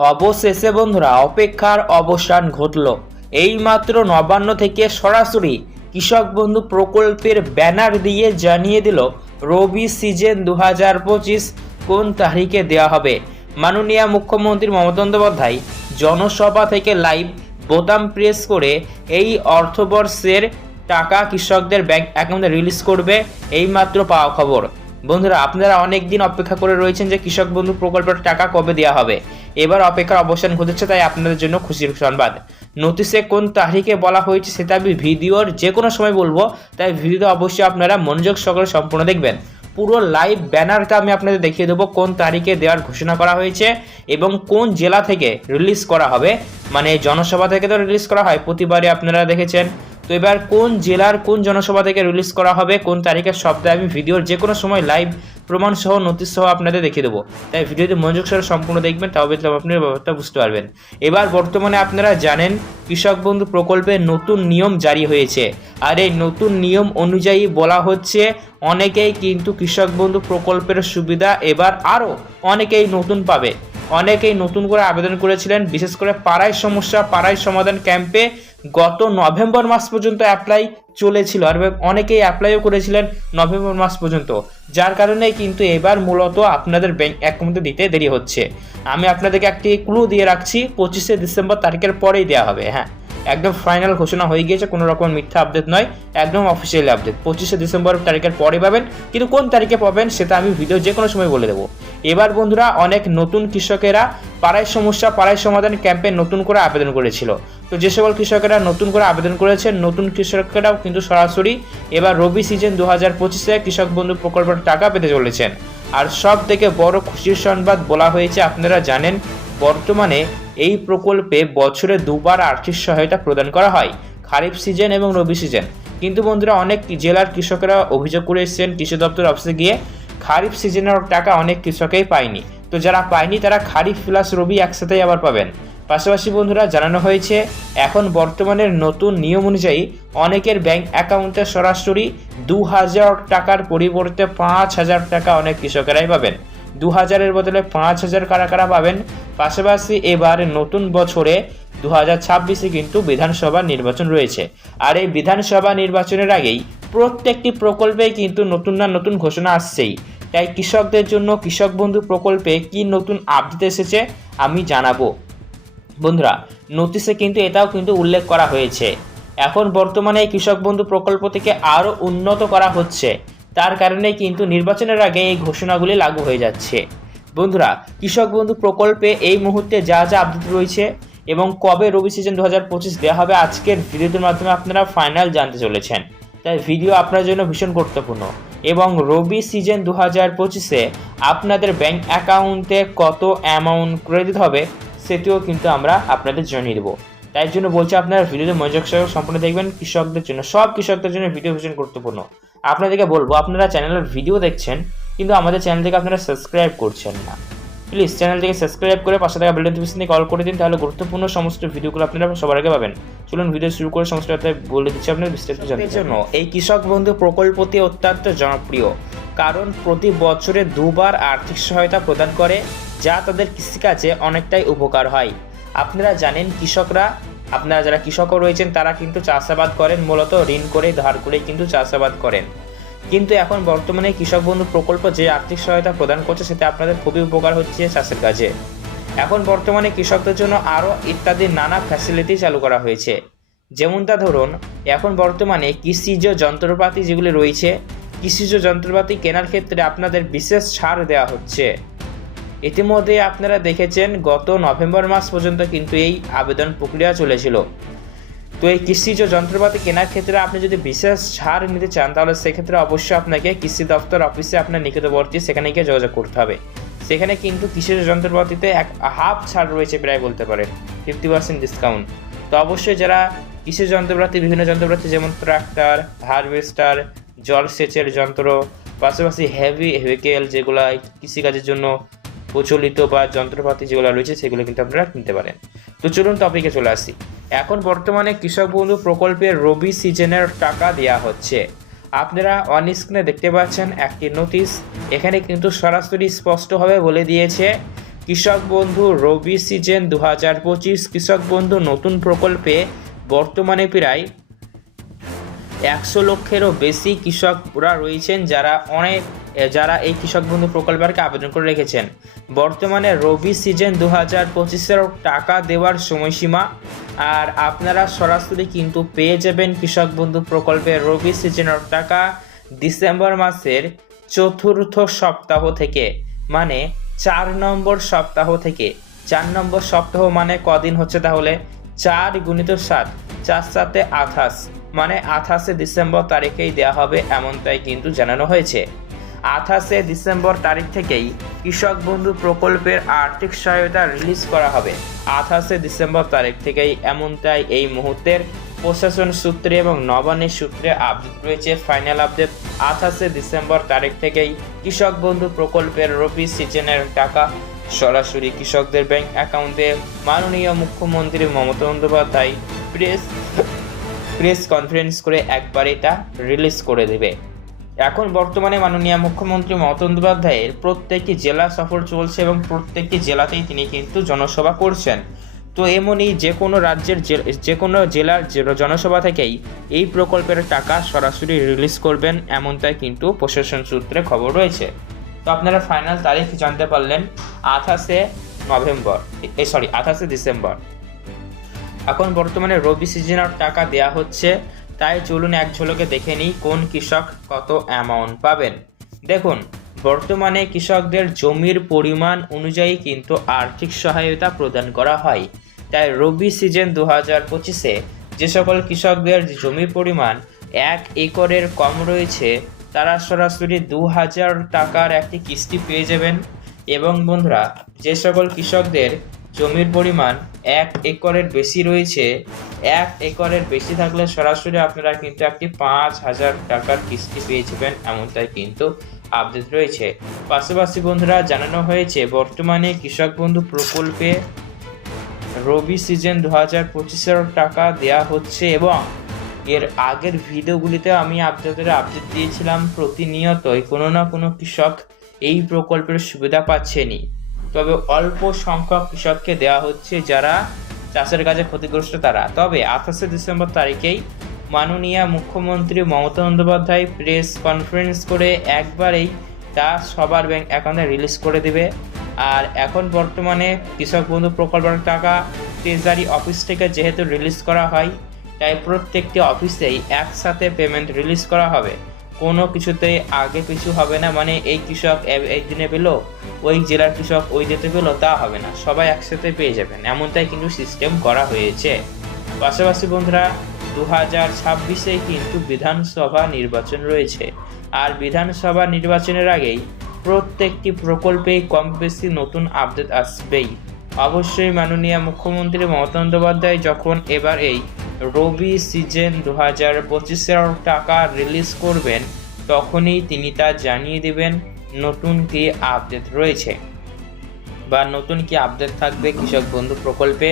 অবশেষে বন্ধুরা, অপেক্ষার অবসান ঘটল। এইমাত্র নবান্ন থেকে সরাসরি কৃষক বন্ধু প্রকল্পের ব্যানার দিয়ে জানিয়ে দিল, রবি সিজন দু হাজার পঁচিশ কোন তারিখে দেওয়া হবে? মাননীয় মুখ্যমন্ত্রী মমতা বন্দ্যোপাধ্যায় জনসভা থেকে লাইভ বোতাম প্রেস করে এই অর্থবর্ষের টাকা কৃষকদের ব্যাংক অ্যাকাউন্টে রিলিজ করবে। এইমাত্র পাওয়া খবর। বন্ধুরা, আপনারা অনেক দিন অপেক্ষা করে রয়েছেন যে কৃষক বন্ধু প্রকল্পের টাকা কবে দেওয়া হবে। এবার অপেক্ষার অবসান ঘটেছে, তাই আপনাদের জন্য খুশির সংবাদ। নোটিশে কোন তারিখে বলা হয়েছে সেটা আমি ভিডিওর যে কোনো সময় বলব, তাই ভিডিওতে অবশ্যই আপনারা মনোযোগ সহকারে সম্পূর্ণ দেখবেন। পুরো লাইভ ব্যানারটা আমি আপনাদের দেখিয়ে দেবো, কোন তারিখে দেওয়ার ঘোষণা করা হয়েছে এবং কোন জেলা থেকে রিলিজ করা হবে। মানে জনসভা থেকে তো রিলিজ করা হয়, প্রতিবারই আপনারা দেখেছেন। তো এবার কোন জেলার কোন জনসভা থেকে রিলিজ করা হবে, কোন তারিখের সপ্তাহে আমি ভিডিওর যে কোনো সময় লাইভ প্রমাণ সহ নোটিশ সহ আপনাদের দেখিয়ে দেবো। তাই ভিডিওতে মনোযোগ সহ সম্পূর্ণ দেখবেন তবে তো আপনি ব্যাপারটা বুঝতে পারবেন। এবার বর্তমানে আপনারা জানেন, কৃষক বন্ধু প্রকল্পে নতুন নিয়ম জারি হয়েছে। আর এই নতুন নিয়ম অনুযায়ী বলা হচ্ছে, অনেকেই কিন্তু কৃষক বন্ধু প্রকল্পের সুবিধা এবার আরও অনেকেই নতুন পাবে। অনেকেই নতুন করে আবেদন করেছিলেন, বিশেষ করে পাড়ায় সমস্যা, পাড়ায় সমাধান ক্যাম্পে গত নভেম্বর মাস পর্যন্ত অ্যাপ্লাই চলেছিল আর অনেকেই অ্যাপ্লাইও করেছিলেন নভেম্বর মাস পর্যন্ত, যার কারণে কিন্তু এবার মূলত আপনাদের ব্যাংক অ্যাকাউন্টে দিতে দেরি হচ্ছে। আমি আপনাদেরকে একটি ক্লু দিয়ে রাখছি, পঁচিশে ডিসেম্বর তারিখের পরেই দেওয়া হবে হ্যাঁ। একদম ফাইনাল ঘোষণা হয়ে গিয়েছে, কোনো রকম মিথ্যা আপডেট নয়, একদম অফিসিয়ালি আপডেট পঁচিশে ডিসেম্বর তারিখের পরে পাবেন, কিন্তু কোন তারিখে পাবেন সেটা আমি ভিডিও যে কোনো সময় বলে দেবো। এবার বন্ধুরা, অনেক নতুন কৃষকেরা পাড়ায় সমস্যা, পাড়ায় সমাধান ক্যাম্পে নতুন করে আবেদন করেছিল। তো যে সকল কৃষকেরা নতুন করে আবেদন করেছেন নতুন কৃষকেরাও কিন্তু সরাসরি এবার রবি সিজন দু হাজার পঁচিশে কৃষক বন্ধু প্রকল্পের টাকা পেতে চলেছেন। আর সব থেকে বড় খুশির সংবাদ বলা হয়েছে, আপনারা জানেন, বর্তমানে এই প্রকল্পে বছরে দুবার আর্থিক সহায়তা প্রদান করা হয়, খারিফ সিজন এবং রবি সিজন। কিন্তু বন্ধুরা, অনেক জেলার কৃষকরা অভিযোগ করে এসেছেন, কৃষি দপ্তর অফিসে গিয়ে খারিফ সিজনের টাকা অনেক কৃষকেই পায়নি। তো যারা পায়নি, তারা খারিফ প্লাস রবি একসাথেই আবার পাবেন। পাশাপাশি বন্ধুরা জানানো হয়েছে, এখন বর্তমানের নতুন নিয়ম অনুযায়ী অনেকের ব্যাংক অ্যাকাউন্টে সরাসরি দু হাজার টাকার পরিবর্তে পাঁচ হাজার টাকা অনেক কৃষকেরাই পাবেন। দু হাজারের বদলে পাঁচ হাজার কারা কারা পাবেন? পাশাপাশি এবার নতুন বছরে দু হাজার ছাব্বিশে কিন্তু বিধানসভা নির্বাচন রয়েছে। আর এই বিধানসভা নির্বাচনের আগেই প্রত্যেকটি প্রকল্পেই কিন্তু নতুন না নতুন ঘোষণা আসছেই। তাই কৃষকদের জন্য কৃষক বন্ধু প্রকল্পে কি নতুন আপডেট এসেছে আমি জানাব। বন্ধুরা নোটিশে কিন্তু এটাও কিন্তু উল্লেখ করা হয়েছে। এখন বর্তমানে এই কৃষক বন্ধু প্রকল্প থেকে আরও উন্নত করা হচ্ছে। তার কারণে কিন্তু নির্বাচনের আগে এই ঘোষণাগুলি লাগু হয়ে যাচ্ছে। বন্ধুরা, কৃষক বন্ধু প্রকল্পে এই মুহূর্তে যা যা আপডেট রয়েছে এবং কবে রবি সিজন দু হাজার পঁচিশ দেওয়া হবে আজকের ভিডিওটির মাধ্যমে আপনারা ফাইনাল জানতে চলেছেন। তাই ভিডিও আপনার জন্য ভীষণ গুরুত্বপূর্ণ। এবং রবি সিজন দু হাজার পঁচিশে আপনাদের ব্যাংক অ্যাকাউন্টে কত অ্যামাউন্ট ক্রেডিট হবে সেটিও কিন্তু আমরা আপনাদের জানিয়ে দেবো তাই জন্য বলছি আপনারা ভিডিওতে মনোযোগ সহ সম্পূর্ণ দেখবেন কৃষকদের জন্য সব কৃষকদের জন্য ভিডিও ভীষণ গুরুত্বপূর্ণ। আপনাদেরকে বলব আপনারা চ্যানেলের ভিডিও দেখছেন কিন্তু আমাদের চ্যানেল থেকে আপনারা সাবস্ক্রাইব করছেন না। প্লিজ চ্যানেল থেকে সাবস্ক্রাইব করে পাশে থাকা বেল নোটিফিকেশন কল করে দিন তাহলে গুরুত্বপূর্ণ সমস্ত ভিডিওগুলো আপনারা সবার আগে পাবেন। চলুন ভিডিও শুরু করে সমস্ত কথা বলে দিচ্ছি আপনার বিস্তারিত জানার জন্য এই কৃষক বন্ধু প্রকল্পটি অত্যন্ত জনপ্রিয় কারণ প্রতি বছরে দুবার আর্থিক সহায়তা প্রদান করে। যা তাদের কৃষিকাজে অনেকটাই উপকার হয়। আপনারা জানেন কৃষকরা, আপনারা যারা কৃষকও রয়েছেন, তারা কিন্তু চাষাবাদ করেন, মূলত ঋণ করে ধার করে কিন্তু চাষাবাদ করেন। কিন্তু এখন বর্তমানে কৃষক বন্ধু প্রকল্প যে আর্থিক সহায়তা প্রদান করছে, সেটা আপনাদের খুবই উপকার হচ্ছে চাষের কাজে। এখন বর্তমানে কৃষকদের জন্য আরও ইত্যাদি নানা ফ্যাসিলিটি চালু করা হয়েছে। যেমনটা ধরুন, এখন বর্তমানে কৃষিজ যন্ত্রপাতি যেগুলি রয়েছে, কৃষিজ যন্ত্রপাতি কেনার ক্ষেত্রে আপনাদের বিশেষ ছাড় দেওয়া হচ্ছে। ইতিমধ্যে আপনারা দেখেছেন, গত নভেম্বর মাস পর্যন্ত কিন্তু এই আবেদন প্রক্রিয়া চলেছিল। তো এই কৃষিজ যন্ত্রপাতি কেনার ক্ষেত্রে আপনি যদি বিশেষ ছাড় নিতে চান, তাহলে সেক্ষেত্রে অবশ্যই আপনাকে কৃষি দপ্তর অফিসে আপনার নিকটবর্তী সেখানে গিয়ে যোগাযোগ করতে হবে। সেখানে কিন্তু কৃষিজ যন্ত্রপাতিতে এক হাফ ছাড় রয়েছে প্রায় বলতে পারেন, ফিফটি পার্সেন্ট ডিসকাউন্ট তো অবশ্যই যারা কৃষি যন্ত্রপাতি, বিভিন্ন যন্ত্রপাতি, যেমন ট্রাক্টর হারভেস্টার জলসেচের যন্ত্র, পাশাপাশি হেভি ভেহিকেল যেগুলো কৃষিকাজের জন্য প্রচলিত বা যন্ত্রপাতি যেগুলো রয়েছে, সেগুলো কিন্তু আপনারা কিনতে পারেন। তো চলুন টপিকে চলে আসি। এখন বর্তমানে কৃষক বন্ধু প্রকল্পের রবি সিজনের টাকা দেওয়া হচ্ছে। আপনারা অন স্ক্রিনে দেখতে পাচ্ছেন একটি নোটিশ এখানে কিন্তু সরাসরি স্পষ্টভাবে বলে দিয়েছে, কৃষক বন্ধু রবি সিজন দু হাজার পঁচিশ, কৃষক বন্ধু নতুন প্রকল্পে বর্তমানে প্রায় একশো লক্ষেরও বেশি কৃষকরা রয়েছেন যারা অনেক, যারা এই কৃষক বন্ধু প্রকল্পেরকে আবেদন করে রেখেছেন। বর্তমানে রবি সিজন দু হাজার পঁচিশের টাকা দেওয়ার সময়সীমা, আর আপনারা সরাসরি কিন্তু পেয়ে যাবেন কৃষক বন্ধু প্রকল্পের রবি সিজনের টাকা ডিসেম্বর মাসের চতুর্থ সপ্তাহ থেকে মানে চার নম্বর সপ্তাহ থেকে। চার নম্বর সপ্তাহ মানে কদিন হচ্ছে তাহলে? চার গুণিত সাত, চার সাথে আঠাশ। মানে আঠাশে ডিসেম্বর তারিখেই দেওয়া হবে এমনটাই কিন্তু জানানো হয়েছে। আঠাশে ডিসেম্বর তারিখ থেকেই কৃষক বন্ধু প্রকল্পের আর্থিক সহায়তা রিলিজ করা হবে। আঠাশে ডিসেম্বর তারিখ থেকেই এমনটাই এই মুহূর্তের প্রশাসন সূত্রে এবং নবান্নের সূত্রে আপডেট রয়েছে। ফাইনাল আপডেট, আঠাশে ডিসেম্বর তারিখ থেকেই কৃষক বন্ধু প্রকল্পের রবি সিজনের টাকা সরাসরি কৃষকদের ব্যাংক অ্যাকাউন্টে। মাননীয় মুখ্যমন্ত্রী Mamata Bandyopadhyay press press conference করে একবারে তা রিলিজ করে দেবে। এখন বর্তমানে মাননীয় মুখ্যমন্ত্রী মমতা বন্দ্যোপাধ্যায়ের প্রত্যেকটি জেলা সফর চলছে এবং প্রত্যেকটি জেলাতেই তিনি কিন্তু জনসভা করছেন। তো এমনই যে কোনো রাজ্যের যে কোনো জেলার জনসভা থেকেই এই প্রকল্পের টাকা সরাসরি রিলিজ করবেন এমনটাই কিন্তু প্রশাসন সূত্রে খবর রয়েছে। তো আপনারা ফাইনাল তারিখ জানতে পারলেন আঠাশে নভেম্বর এই সরি আঠাশে ডিসেম্বর। এখন বর্তমানে রবি সিজনের টাকা দেয়া হচ্ছে, তাই চলুন এক ঝলকে দেখে নিই কোন কৃষক কত অ্যামাউন্ট পাবেন। দেখুন, বর্তমানে কৃষকদের জমির পরিমাণ অনুযায়ী কিন্তু আর্থিক সহায়তা প্রদান করা হয়। তাই রবি সিজন দু হাজার পঁচিশে যে সকল কৃষকদের জমির পরিমাণ এক একরের কম রয়েছে, তারা সরাসরি দু হাজার টাকার একটি কিস্তি পেয়ে যাবেন। এবং বন্ধুরা, যে সকল কৃষকদের জমির পরিমাণ এক একরের বেশি রয়েছে, এক একরের বেশি থাকলে সরাসরি আপনারা কিন্তু একটি পাঁচ হাজার টাকার কিস্তি পেয়ে যাবেন, এমনটাই কিন্তু আপডেট রয়েছে। পাশাপাশি বন্ধুরা, জানানো হয়েছে, বর্তমানে কৃষক বন্ধু প্রকল্পে রবি সিজন দু হাজার পঁচিশের টাকা দেয়া হচ্ছে এবং এর আগের ভিডিওগুলিতে আমি আপনাদের আপডেট দিয়েছিলাম প্রতিনিয়তই, কোনো না কোনো কৃষক এই প্রকল্পের সুবিধা পাচ্ছেনি তবে অল্প সংখ্যক কৃষককে দেওয়া হচ্ছে যারা চাষের কাজে ক্ষতিগ্রস্ত তারা। তবে আঠাশে ডিসেম্বর তারিখেই মাননীয় মুখ্যমন্ত্রী মমতা বন্দ্যোপাধ্যায় প্রেস কনফারেন্স করে একবারেই তা সবার ব্যাংক অ্যাকাউন্টে রিলিজ করে দেবে। আর এখন বর্তমানে কৃষক বন্ধু প্রকল্পের টাকা ট্রেজারি অফিস থেকে যেহেতু রিলিজ করা হয়, তাই প্রত্যেকটি অফিসেই একসাথে পেমেন্ট রিলিজ করা হবে। কোনো কিছুতেই আগে পিছু হবে না। মানে এই কৃষক এই দিনে পেল, ওই জেলার কৃষক ওই যেতে পেল, তা হবে না। সবাই একসাথে পেয়ে যাবেন। এমনটাই কিন্তু সিস্টেম করা হয়েছে। পাশাপাশি বন্ধুরা দু হাজার ছাব্বিশে কিন্তু বিধানসভা নির্বাচন রয়েছে। আর বিধানসভা নির্বাচনের আগেই প্রত্যেকটি প্রকল্পেই কম বেশি নতুন আপডেট আসবেই। অবশ্যই মাননীয় মুখ্যমন্ত্রী মমতা বন্দ্যোপাধ্যায় যখন এবার এই রবি সিজন দু হাজার পঁচিশের টাকা রিলিজ করবেন, তখনই তিনি তা জানিয়ে দেবেন, নতুন কি আপডেট রয়েছে। বা নতুন কি আপডেট থাকবে কৃষক বন্ধু প্রকল্পে,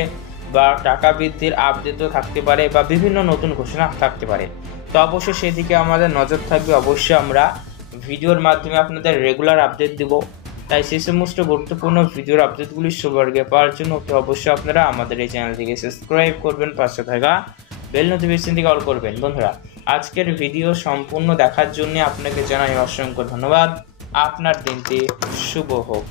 বা টাকা বৃদ্ধির আপডেটও থাকতে পারে, বা বিভিন্ন নতুন ঘোষণা থাকতে পারে। তো অবশ্যই সেদিকে আমাদের নজর থাকবে। অবশ্যই আমরা ভিডিওর মাধ্যমে আপনাদের রেগুলার আপডেট দিব। তাই সেই সমস্ত গুরুত্বপূর্ণ ভিডিওর আপডেটগুলি সবার পাওয়ার জন্য অবশ্যই আপনারা আমাদের এই চ্যানেলটিকে সাবস্ক্রাইব করবেন, পাশে থাকা বেল থেকে অল করবেন। বন্ধুরা, আজকের ভিডিও সম্পূর্ণ দেখার জন্য আপনাকে জানাই অসংখ্য ধন্যবাদ। আপনার দিনটি শুভ হোক।